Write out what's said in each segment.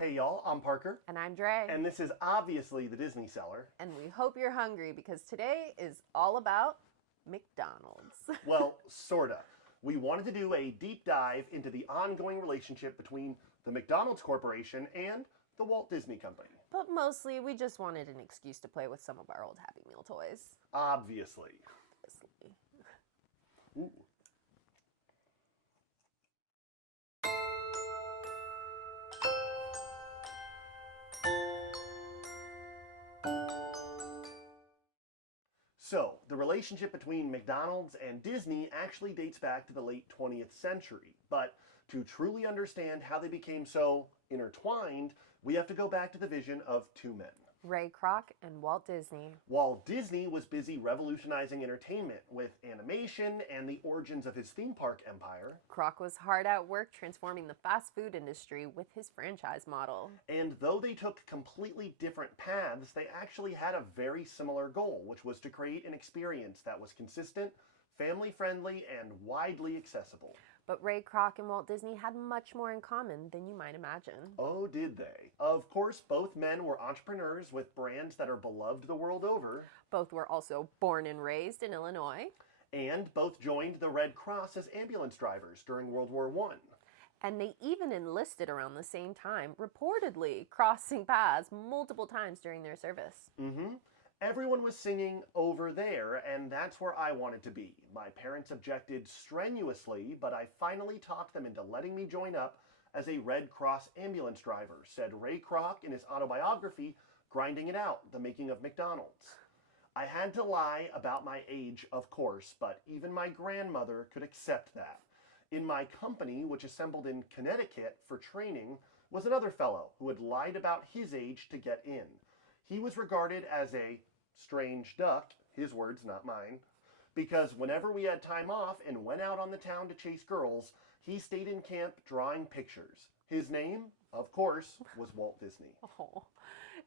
Hey y'all, I'm Parker. And I'm Dre. And this is obviously the Disney Cellar. And we hope you're hungry because today is all about McDonald's. Well, sorta. We wanted to do a deep dive into the ongoing relationship between the McDonald's Corporation and the Walt Disney Company. But mostly, we just wanted an excuse to play with some of our old Happy Meal toys. Obviously. Ooh. So, the relationship between McDonald's and Disney actually dates back to the late 20th century. But to truly understand how they became so intertwined, we have to go back to the vision of two men. Ray Kroc and Walt Disney. While Disney was busy revolutionizing entertainment with animation and the origins of his theme park empire, Kroc was hard at work transforming the fast food industry with his franchise model. And though they took completely different paths, they actually had a very similar goal, which was to create an experience that was consistent, family-friendly, and widely accessible. But Ray Kroc and Walt Disney had much more in common than you might imagine. Oh, did they? Of course, both men were entrepreneurs with brands that are beloved the world over. Both were also born and raised in Illinois. And both joined the Red Cross as ambulance drivers during World War I. And they even enlisted around the same time, reportedly crossing paths multiple times during their service. Everyone was singing Over There, and that's where I wanted to be. My parents objected strenuously, but I finally talked them into letting me join up as a Red Cross ambulance driver, said Ray Kroc in his autobiography, Grinding It Out, The Making of McDonald's. I had to lie about my age, of course, but even my grandmother could accept that. In my company, which assembled in Connecticut for training, was another fellow who had lied about his age to get in. He was regarded as a strange duck, his words, not mine, because whenever we had time off and went out on the town to chase girls, he stayed in camp drawing pictures. His name, of course, was Walt Disney. Oh.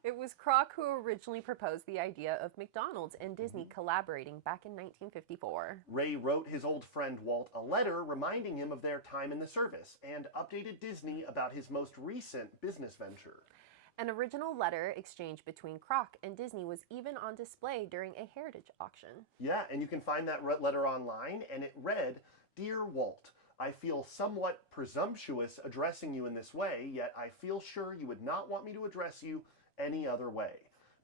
It was Kroc who originally proposed the idea of McDonald's and Disney collaborating back in 1954. Ray wrote his old friend Walt a letter reminding him of their time in the service and updated Disney about his most recent business venture. An original letter exchange between Kroc and Disney was even on display during a heritage auction. Yeah, and you can find that letter online, and it read, Dear Walt, I feel somewhat presumptuous addressing you in this way, yet I feel sure you would not want me to address you any other way.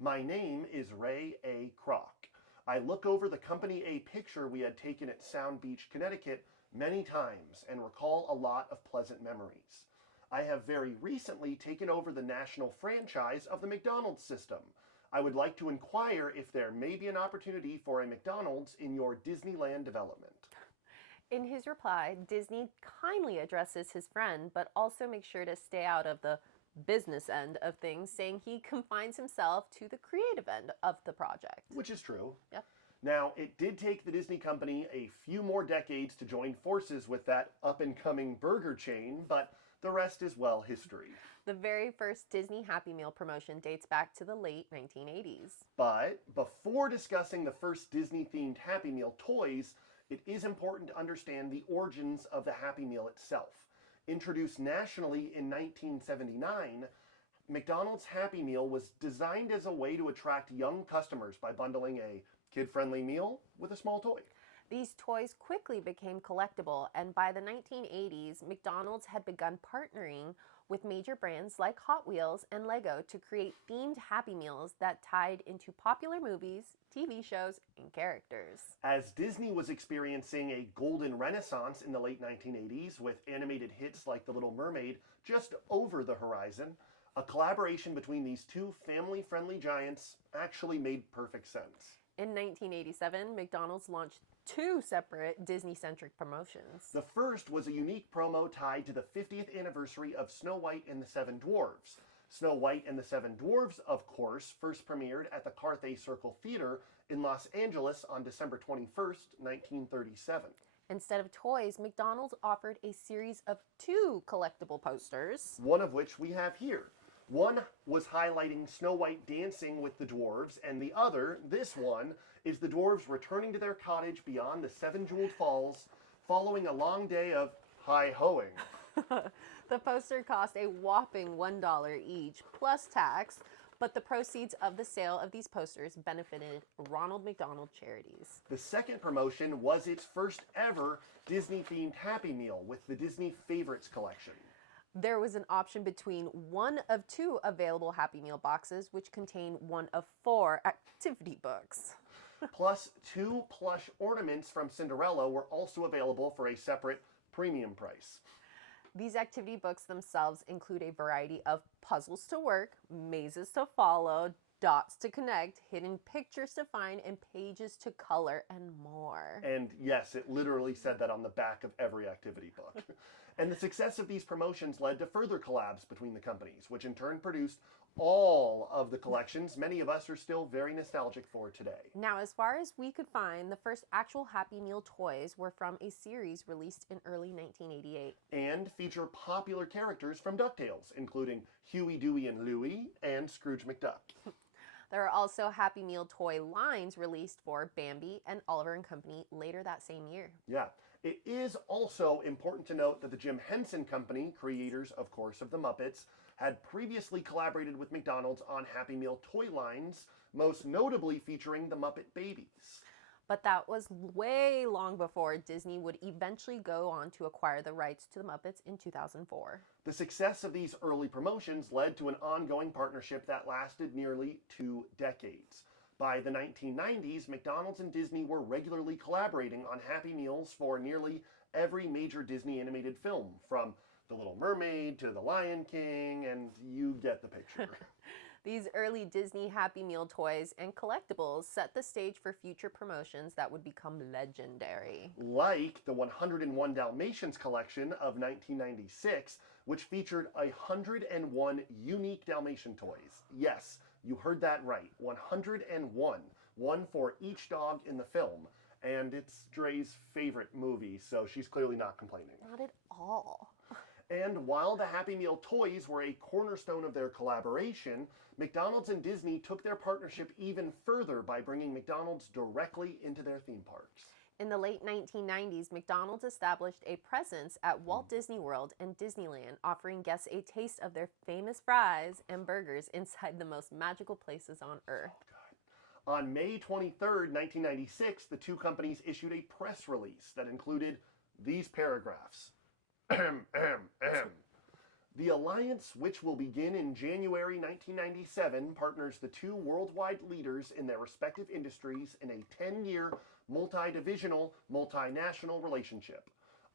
My name is Ray A. Kroc. I look over the Company A picture we had taken at Sound Beach, Connecticut many times and recall a lot of pleasant memories. I have very recently taken over the national franchise of the McDonald's system. I would like to inquire if there may be an opportunity for a McDonald's in your Disneyland development. In his reply, Disney kindly addresses his friend, but also makes sure to stay out of the business end of things, saying he confines himself to the creative end of the project. Which is true. Yep. Now, it did take the Disney company a few more decades to join forces with that up-and-coming burger chain, but the rest is, well, history. The very first Disney Happy Meal promotion dates back to the late 1980s. But before discussing the first Disney-themed Happy Meal toys, it is important to understand the origins of the Happy Meal itself. Introduced nationally in 1979, McDonald's Happy Meal was designed as a way to attract young customers by bundling a kid-friendly meal with a small toy. These toys quickly became collectible, and by the 1980s, McDonald's had begun partnering with major brands like Hot Wheels and Lego to create themed Happy Meals that tied into popular movies, TV shows, and characters. As Disney was experiencing a golden renaissance in the late 1980s with animated hits like The Little Mermaid just over the horizon, a collaboration between these two family-friendly giants actually made perfect sense. In 1987, McDonald's launched two separate Disney-centric promotions. The first was a unique promo tied to the 50th anniversary of Snow White and the Seven Dwarfs. Snow White and the Seven Dwarfs, of course, first premiered at the Carthay Circle Theater in Los Angeles on December 21st, 1937. Instead of toys, McDonald's offered a series of two collectible posters. One of which we have here. One was highlighting Snow White dancing with the dwarves, and the other, this one, is the dwarves returning to their cottage beyond the Seven Jeweled Falls, following a long day of hi-hoing. The poster cost a whopping $1 each, plus tax, but the proceeds of the sale of these posters benefited Ronald McDonald Charities. The second promotion was its first ever Disney-themed Happy Meal with the Disney Favorites collection. There was an option between one of 2 available Happy Meal boxes, which contained one of 4 activity books. Plus, 2 plush ornaments from Cinderella were also available for a separate premium price. These activity books themselves include a variety of puzzles to work, mazes to follow, dots to connect, hidden pictures to find, and pages to color, and more. And yes, it literally said that on the back of every activity book. And the success of these promotions led to further collabs between the companies, which in turn produced all of the collections many of us are still very nostalgic for today. Now, as far as we could find, the first actual Happy Meal toys were from a series released in early 1988. And feature popular characters from DuckTales, including Huey, Dewey, and Louie, and Scrooge McDuck. There are also Happy Meal toy lines released for Bambi and Oliver and Company later that same year. Yeah. It is also important to note that the Jim Henson Company, creators, of course, of the Muppets, had previously collaborated with McDonald's on Happy Meal toy lines, most notably featuring the Muppet Babies. But that was way long before Disney would eventually go on to acquire the rights to the Muppets in 2004. The success of these early promotions led to an ongoing partnership that lasted nearly 2 decades. By the 1990s, McDonald's and Disney were regularly collaborating on Happy Meals for nearly every major Disney animated film, from The Little Mermaid to The Lion King, and you get the picture. These early Disney Happy Meal toys and collectibles set the stage for future promotions that would become legendary. Like the 101 Dalmatians collection of 1996, which featured 101 unique Dalmatian toys. Yes, you heard that right, 101. One for each dog in the film. And it's Dre's favorite movie, so she's clearly not complaining. Not at all. And while the Happy Meal toys were a cornerstone of their collaboration, McDonald's and Disney took their partnership even further by bringing McDonald's directly into their theme parks. In the late 1990s, McDonald's established a presence at Walt Disney World and Disneyland, offering guests a taste of their famous fries and burgers inside the most magical places on Earth. Oh, God. On May 23rd, 1996, the two companies issued a press release that included these paragraphs. The alliance, which will begin in January 1997, partners the two worldwide leaders in their respective industries in a 10-year, multi-divisional, multinational relationship.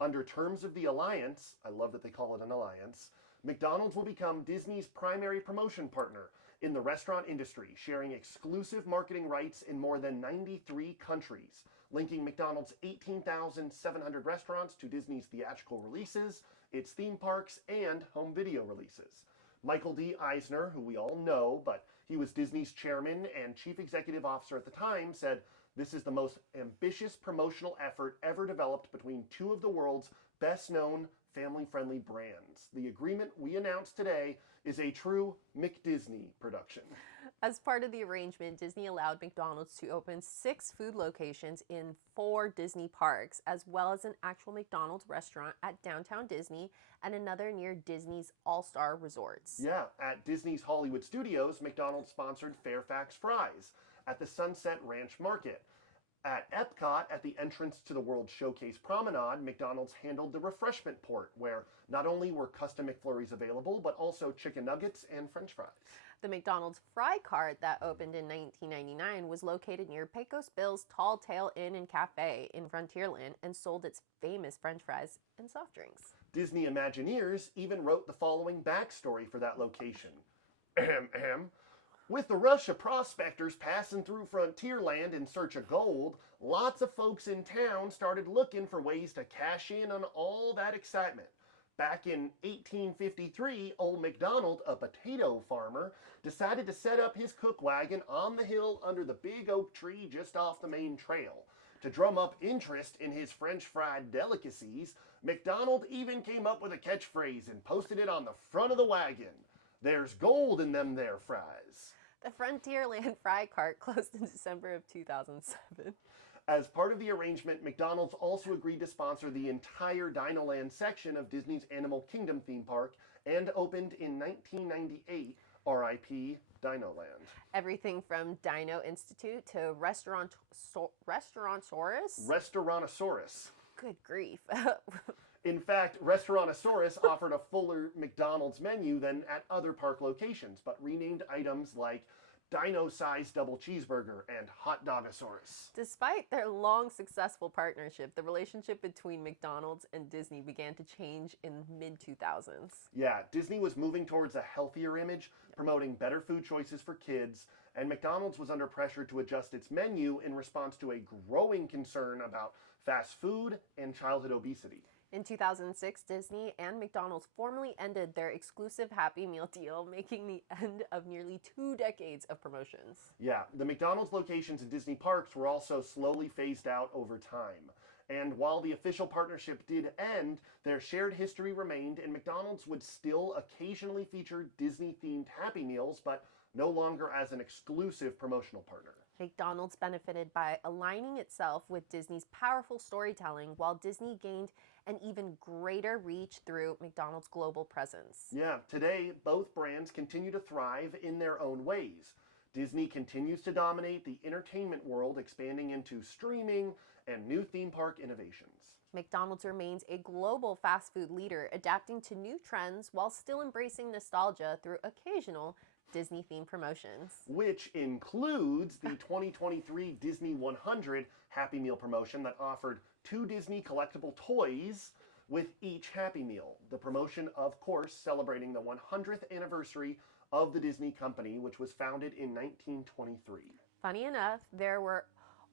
Under terms of the alliance, I love that they call it an alliance, McDonald's will become Disney's primary promotion partner in the restaurant industry, sharing exclusive marketing rights in more than 93 countries, linking McDonald's 18,700 restaurants to Disney's theatrical releases, its theme parks, and home video releases. Michael D. Eisner, who we all know, but he was Disney's chairman and chief executive officer at the time, said, "This is the most ambitious promotional effort ever developed between two of the world's best-known family-friendly brands. The agreement we announced today is a true McDisney production." As part of the arrangement, Disney allowed McDonald's to open 6 food locations in 4 Disney parks, as well as an actual McDonald's restaurant at Downtown Disney and another near Disney's All-Star Resorts. Yeah, at Disney's Hollywood Studios, McDonald's sponsored Fairfax Fries at the Sunset Ranch Market. At Epcot, at the entrance to the World Showcase Promenade, McDonald's handled the refreshment port, where not only were custom McFlurries available, but also chicken nuggets and French fries. The McDonald's Fry Cart that opened in 1999 was located near Pecos Bill's Tall Tale Inn and Cafe in Frontierland and sold its famous French fries and soft drinks. Disney Imagineers even wrote the following backstory for that location. With the rush of prospectors passing through Frontierland in search of gold, lots of folks in town started looking for ways to cash in on all that excitement. Back in 1853, old McDonald, a potato farmer, decided to set up his cook wagon on the hill under the big oak tree just off the main trail. To drum up interest in his French fried delicacies, McDonald even came up with a catchphrase and posted it on the front of the wagon. "There's gold in them there fries." The Frontierland Fry Cart closed in December of 2007. As part of the arrangement, McDonald's also agreed to sponsor the entire Dinoland section of Disney's Animal Kingdom theme park and opened in 1998, RIP Dinoland. Everything from Dino Institute to Restaurantosaurus? Restaurantosaurus. Good grief. In fact, Restaurantosaurus offered a fuller McDonald's menu than at other park locations, but renamed items like Dino-sized double cheeseburger and Hot Dogosaurus. Despite their long successful partnership, the relationship between McDonald's and Disney began to change in mid-2000s. Yeah, Disney was moving towards a healthier image, promoting better food choices for kids, and McDonald's was under pressure to adjust its menu in response to a growing concern about fast food and childhood obesity. In 2006, Disney and McDonald's formally ended their exclusive Happy Meal deal, making the end of nearly 2 decades of promotions. Yeah, the McDonald's locations in Disney parks were also slowly phased out over time. And while the official partnership did end, their shared history remained, and McDonald's would still occasionally feature Disney-themed Happy Meals, but no longer as an exclusive promotional partner. McDonald's benefited by aligning itself with Disney's powerful storytelling, while Disney gained an even greater reach through McDonald's global presence. Yeah, today both brands continue to thrive in their own ways. Disney continues to dominate the entertainment world, expanding into streaming and new theme park innovations. McDonald's remains a global fast food leader, adapting to new trends while still embracing nostalgia through occasional Disney-themed promotions. Which includes the 2023 Disney 100 Happy Meal promotion that offered 2 Disney collectible toys with each Happy Meal. The promotion, of course, celebrating the 100th anniversary of the Disney Company, which was founded in 1923. Funny enough, there were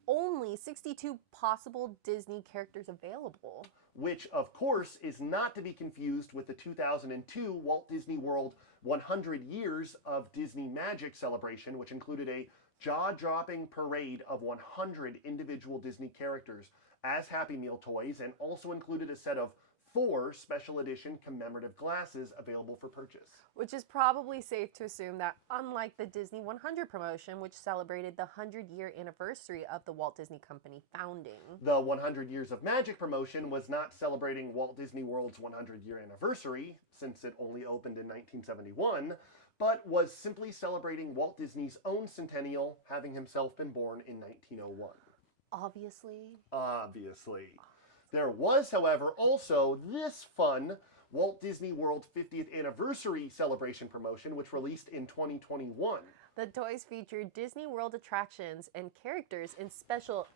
only 62 possible Disney characters available. Which, of course, is not to be confused with the 2002 Walt Disney World 100 Years of Disney Magic celebration, which included a jaw-dropping parade of 100 individual Disney characters as Happy Meal toys, and also included a set of 4 special edition commemorative glasses available for purchase. Which is probably safe to assume that unlike the Disney 100 promotion, which celebrated the 100-year anniversary of the Walt Disney Company founding, the 100 Years of Magic promotion was not celebrating Walt Disney World's 100-year anniversary, since it only opened in 1971, but was simply celebrating Walt Disney's own centennial, having himself been born in 1901. Obviously. There was, however, also this fun Walt Disney World 50th Anniversary celebration promotion, which released in 2021. The toys featured Disney World attractions and characters in special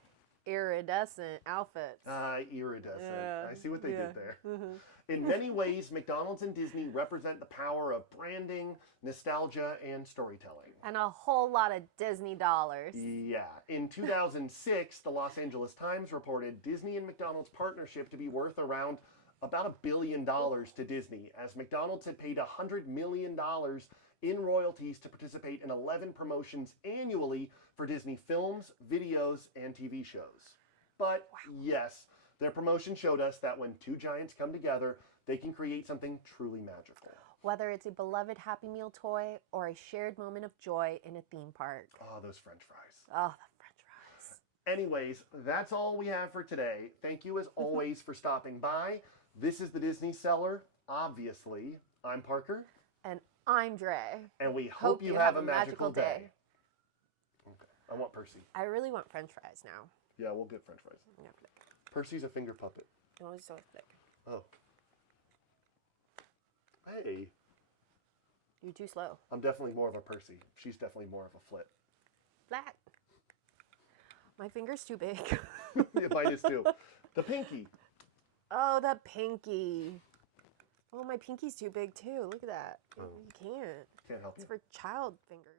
iridescent outfits. Iridescent. Yeah. I see what they did there. Mm-hmm. In many ways, McDonald's and Disney represent the power of branding, nostalgia, and storytelling. And a whole lot of Disney dollars. Yeah. In 2006, the Los Angeles Times reported Disney and McDonald's partnership to be worth around about $1 billion to Disney, as McDonald's had paid $100 million in royalties to participate in 11 promotions annually for Disney films, videos, and TV shows. But yes, their promotion showed us that when 2 giants come together, they can create something truly magical. Whether it's a beloved Happy Meal toy or a shared moment of joy in a theme park. Oh, those French fries. Oh, the French fries. Anyways, that's all we have for today. Thank you as always for stopping by. This is the Disney Cellar, obviously. I'm Parker. And I'm Dre. And we hope you have a magical day. Okay. I want Percy. I really want French fries now. Yeah, we'll get French fries. Yeah. Percy's a finger puppet. No, it's so thick. Oh. Hey. You're too slow. I'm definitely more of a Percy. She's definitely more of a Flit. Flat. My finger's too big. Yeah, mine is too. The pinky. Oh, the pinky. Oh, my pinky's too big too. Look at that. Oh. You can't. Can't help It's you. for child fingers.